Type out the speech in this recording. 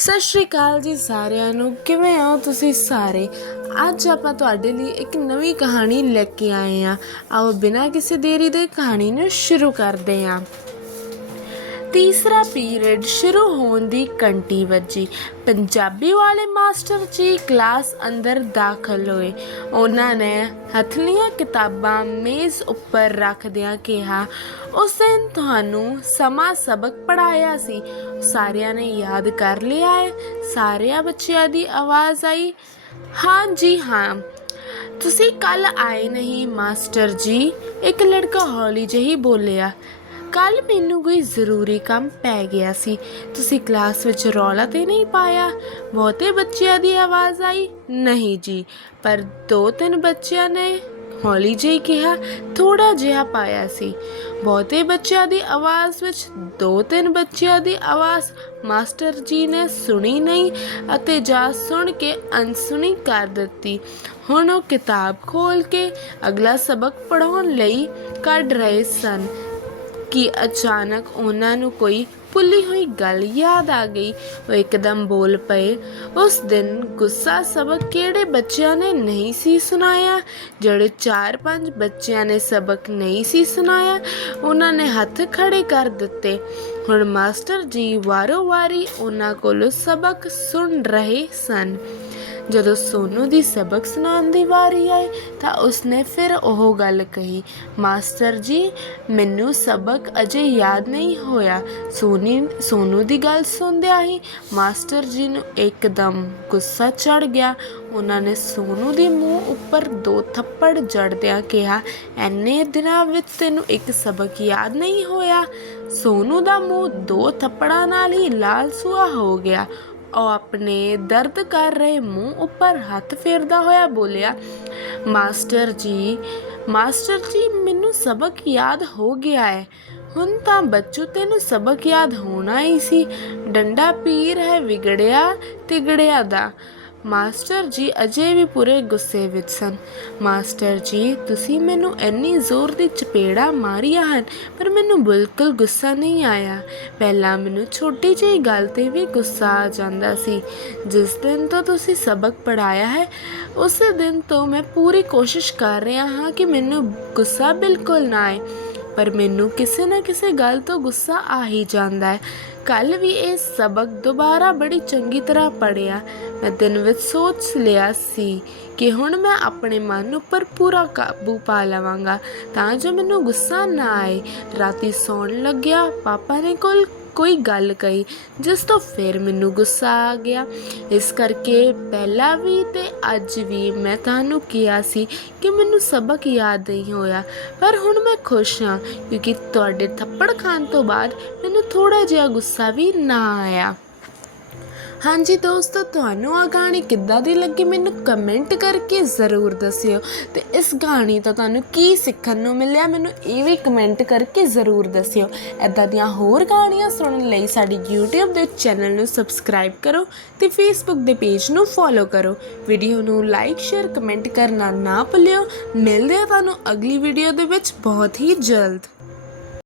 ਸਤਿ ਸ਼੍ਰੀ ਅਕਾਲ ਜੀ ਸਾਰਿਆਂ ਨੂੰ। ਕਿਵੇਂ ਹੋ ਤੁਸੀਂ ਸਾਰੇ? ਅੱਜ ਆਪਾਂ ਤੁਹਾਡੇ ਲਈ ਇੱਕ ਨਵੀਂ ਕਹਾਣੀ ਲੈ ਕੇ ਆਏ ਹਾਂ। ਆਓ ਬਿਨਾਂ ਕਿਸੇ ਦੇਰੀ ਦੇ ਕਹਾਣੀ ਨੂੰ ਸ਼ੁਰੂ ਕਰਦੇ ਹਾਂ। ਤੀਸਰਾ ਪੀਰੀਅਡ ਸ਼ੁਰੂ ਹੋਣ ਦੀ ਘੰਟੀ ਵੱਜੀ। ਪੰਜਾਬੀ ਵਾਲੇ ਮਾਸਟਰ ਜੀ ਕਲਾਸ ਅੰਦਰ ਦਾਖਲ ਹੋਏ। ਉਹਨਾਂ ਨੇ ਹਥਲੀਆਂ ਕਿਤਾਬਾਂ ਮੇਜ਼ ਉੱਪਰ ਰੱਖਦਿਆਂ ਕਿਹਾ, ਉਸ ਦਿਨ ਤੁਹਾਨੂੰ ਸਮਾਂ ਸਬਕ ਪੜਾਇਆ ਸੀ। ਸਾਰਿਆਂ ਨੇ ਯਾਦ ਕਰ ਲਿਆ ਹੈ। ਸਾਰਿਆਂ ਬੱਚਿਆਂ ਦੀ ਆਵਾਜ਼ ਆਈ, ਹਾਂ ਜੀ, ਹਾਂ। ਤੁਸੀਂ ਕੱਲ ਆਏ ਨਹੀਂ, ਮਾਸਟਰ ਜੀ। ਇੱਕ ਲੜਕਾ ਹੌਲੀ ਜਿਹੀ ਬੋਲਿਆ ਕੱਲ ਮੈਨੂੰ ਕੋਈ ਜ਼ਰੂਰੀ ਕੰਮ ਪੈ ਗਿਆ ਸੀ। ਤੁਸੀਂ ਕਲਾਸ ਵਿੱਚ ਰੌਲਾ ਤੇ ਨਹੀਂ ਪਾਇਆ? ਬਹੁਤੇ ਬੱਚਿਆਂ ਦੀ ਆਵਾਜ਼ ਆਈ, ਨਹੀਂ ਜੀ, ਪਰ ਦੋ ਤਿੰਨ ਬੱਚਿਆਂ ਨੇ ਹੌਲੀ ਜਿਹੀ ਕਿਹਾ ਥੋੜਾ ਜਿਹਾ ਪਾਇਆ ਸੀ। ਬਹੁਤੇ ਬੱਚਿਆਂ ਦੀ ਆਵਾਜ਼ ਵਿੱਚ ਦੋ ਤਿੰਨ ਬੱਚਿਆਂ ਦੀ ਆਵਾਜ਼ ਮਾਸਟਰ ਜੀ ਨੇ ਸੁਣੀ ਨਹੀਂ ਅਤੇ ਜਾਂ ਸੁਣ ਕੇ ਅਨਸੁਣੀ ਕਰ ਦਿੱਤੀ। ਹੁਣ ਉਹ ਕਿਤਾਬ ਖੋਲ ਕੇ ਅਗਲਾ ਸਬਕ ਪੜਾਉਣ ਲਈ ਕੱਢ ਰਹੇ ਸਨ। ਕਿ ਅਚਾਨਕ ਉਹਨਾਂ ਨੂੰ ਕੋਈ ਭੁੱਲੀ ਹੋਈ ਗੱਲ ਯਾਦ ਆ ਗਈ। ਉਹ ਇੱਕਦਮ ਬੋਲ ਪਏ, ਉਸ ਦਿਨ ਗੁੱਸਾ ਸਬਕ ਕਿਹੜੇ ਬੱਚਿਆਂ ਨੇ ਨਹੀਂ ਸੀ ਸੁਣਾਇਆ? ਜਿਹੜੇ 4-5 ਬੱਚਿਆਂ ਨੇ ਸਬਕ ਨਹੀਂ ਸੀ ਸੁਣਾਇਆ, ਉਹਨਾਂ ਨੇ ਹੱਥ ਖੜੇ ਕਰ ਦਿੱਤੇ। ਹੁਣ ਮਾਸਟਰ ਜੀ ਵਾਰੋ-ਵਾਰੀ ਉਹਨਾਂ ਕੋਲੋਂ ਸਬਕ ਸੁਣ ਰਹੇ ਸਨ। ਜਦੋਂ ਸੋਨੂ ਦੀ ਸਬਕ ਸੁਣਾਉਣ ਦੀ ਵਾਰੀ ਆਈ ਤਾਂ ਉਸਨੇ ਫਿਰ ਉਹ ਗੱਲ ਕਹੀ, ਮਾਸਟਰ ਜੀ, ਮੈਨੂੰ ਸਬਕ ਅਜੇ ਯਾਦ ਨਹੀਂ ਹੋਇਆ। ਸੋਨੀ, ਸੋਨੂ ਦੀ ਗੱਲ ਸੁਣਦਿਆਂ ਹੀ ਮਾਸਟਰ ਜੀ ਨੂੰ ਇੱਕਦਮ ਗੁੱਸਾ ਚੜ ਗਿਆ। ਉਹਨਾਂ ਨੇ ਸੋਨੂ ਦੇ ਮੂੰਹ ਉੱਪਰ ਦੋ ਥੱਪੜ ਜੜਦਿਆਂ ਕਿਹਾ ਐਨੇ ਦਿਨਾਂ ਵਿੱਚ ਤੈਨੂੰ ਇੱਕ ਸਬਕ ਯਾਦ ਨਹੀਂ ਹੋਇਆ? ਸੋਨੂ ਦਾ ਮੂੰਹ ਦੋ ਥੱਪੜਾਂ ਨਾਲ ਹੀ ਲਾਲ ਸੂਆ ਹੋ ਗਿਆ। ਉਹ ਆਪਣੇ ਦਰਦ ਕਰ ਰਹੇ ਮੂੰਹ ਉੱਪਰ ਹੱਥ ਫੇਰਦਾ ਹੋਇਆ ਬੋਲਿਆ, ਮਾਸਟਰ ਜੀ ਮਾਸਟਰ ਜੀ, ਮੈਨੂੰ ਸਬਕ ਯਾਦ ਹੋ ਗਿਆ ਹੈ। ਹੁਣ ਤਾਂ ਬੱਚੂ ਤੈਨੂੰ ਸਬਕ ਯਾਦ ਹੋਣਾ ਹੀ ਸੀ। ਡੰਡਾ ਪੀਰ ਹੈ ਵਿਗੜਿਆ ਤਿਗੜਿਆ ਦਾ। ਮਾਸਟਰ ਜੀ ਅਜੇ ਵੀ ਪੂਰੇ ਗੁੱਸੇ ਵਿੱਚ ਸਨ। ਮਾਸਟਰ ਜੀ, ਤੁਸੀਂ ਮੈਨੂੰ ਇੰਨੀ ਜ਼ੋਰ ਦੀ ਚਪੇੜਾ ਮਾਰੀਆਂ ਹਨ, ਪਰ ਮੈਨੂੰ ਬਿਲਕੁਲ ਗੁੱਸਾ ਨਹੀਂ ਆਇਆ। ਪਹਿਲਾਂ ਮੈਨੂੰ ਛੋਟੀ ਜਿਹੀ ਗੱਲ ਤੇ ਵੀ ਗੁੱਸਾ ਆ ਜਾਂਦਾ ਸੀ। ਜਿਸ ਦਿਨ ਤੋਂ ਤੁਸੀਂ ਸਬਕ ਪੜਾਇਆ ਹੈ, ਉਸ ਦਿਨ ਤੋਂ ਮੈਂ ਪੂਰੀ ਕੋਸ਼ਿਸ਼ ਕਰ ਰਿਹਾ ਹਾਂ ਕਿ ਮੈਨੂੰ ਗੁੱਸਾ ਬਿਲਕੁਲ ਨਾ ਆਏ, ਪਰ ਮੈਨੂੰ ਕਿਸੇ ਨਾ ਕਿਸੇ ਗੱਲ ਤੋਂ ਗੁੱਸਾ ਆ ਹੀ ਜਾਂਦਾ ਹੈ। ਕੱਲ ਵੀ ਇਹ ਸਬਕ ਦੁਬਾਰਾ ਬੜੀ ਚੰਗੀ ਤਰ੍ਹਾਂ ਪੜਿਆ ਮੈਂ ਦਿਨ ਵਿੱਚ ਸੋਚ ਲਿਆ ਸੀ ਕਿ ਹੁਣ ਮੈਂ ਆਪਣੇ ਮਨ ਉੱਪਰ ਪੂਰਾ ਕਾਬੂ ਪਾ ਲਵਾਂਗਾ। ਤਾਂ ਜੋ ਮੈਨੂੰ ਗੁੱਸਾ ਨਾ ਆਏ। ਰਾਤੀ ਸੌਣ ਲੱਗਿਆ। ਪਾਪਾ ਨੇ ਕੋਲ ਕੋਈ ਗੱਲ ਕਹੀ, ਜਿਸ ਤੋਂ ਫਿਰ ਮੈਨੂੰ ਗੁੱਸਾ ਆ ਗਿਆ। ਇਸ ਕਰਕੇ ਪਹਿਲਾਂ ਵੀ ਤੇ ਅੱਜ ਵੀ ਮੈਂ ਤੁਹਾਨੂੰ ਕਿਹਾ ਸੀ ਕਿ ਮੈਨੂੰ ਸਬਕ ਯਾਦ ਨਹੀਂ ਹੋਇਆ। ਪਰ ਹੁਣ ਮੈਂ ਖੁਸ਼ ਹਾਂ, ਕਿਉਂਕਿ ਤੁਹਾਡੇ ਥੱਪੜ ਖਾਣ ਤੋਂ ਬਾਅਦ ਮੈਨੂੰ ਥੋੜਾ ਜਿਹਾ ਗੁੱਸਾ ਵੀ ਨਾ ਆਇਆ। ਹਾਂਜੀ ਦੋਸਤੋ, ਤੁਹਾਨੂੰ ਆ ਗਾਣੀ ਕਿੱਦਾਂ ਦੀ ਲੱਗੀ? ਮੈਨੂੰ ਕਮੈਂਟ ਕਰਕੇ ਜ਼ਰੂਰ ਦੱਸਿਓ। ਤੇ ਇਸ ਗਾਣੀ ਤੋਂ ਤੁਹਾਨੂੰ ਕੀ ਸਿੱਖਣ ਨੂੰ ਮਿਲਿਆ? ਮੈਨੂੰ ਇਹ ਵੀ ਕਮੈਂਟ ਕਰਕੇ ਜ਼ਰੂਰ ਦੱਸਿਓ। ਐਦਾਂ ਦੀਆਂ ਹੋਰ ਗਾਣੀਆਂ ਸੁਣਨ ਲਈ ਸਾਡੀ YouTube ਦੇ ਚੈਨਲ ਨੂੰ ਸਬਸਕ੍ਰਾਈਬ ਕਰੋ ਤੇ Facebook ਦੇ ਪੇਜ ਨੂੰ ਫੋਲੋ ਕਰੋ। ਵੀਡੀਓ ਨੂੰ ਲਾਈਕ ਸ਼ੇਅਰ ਕਮੈਂਟ ਕਰਨਾ ਨਾ ਭੁੱਲਿਓ। ਮਿਲਦੇ ਆ ਤੁਹਾਨੂੰ ਅਗਲੀ ਵੀਡੀਓ ਦੇ ਵਿੱਚ। ਬਹੁਤ ਹੀ ਜਲਦ।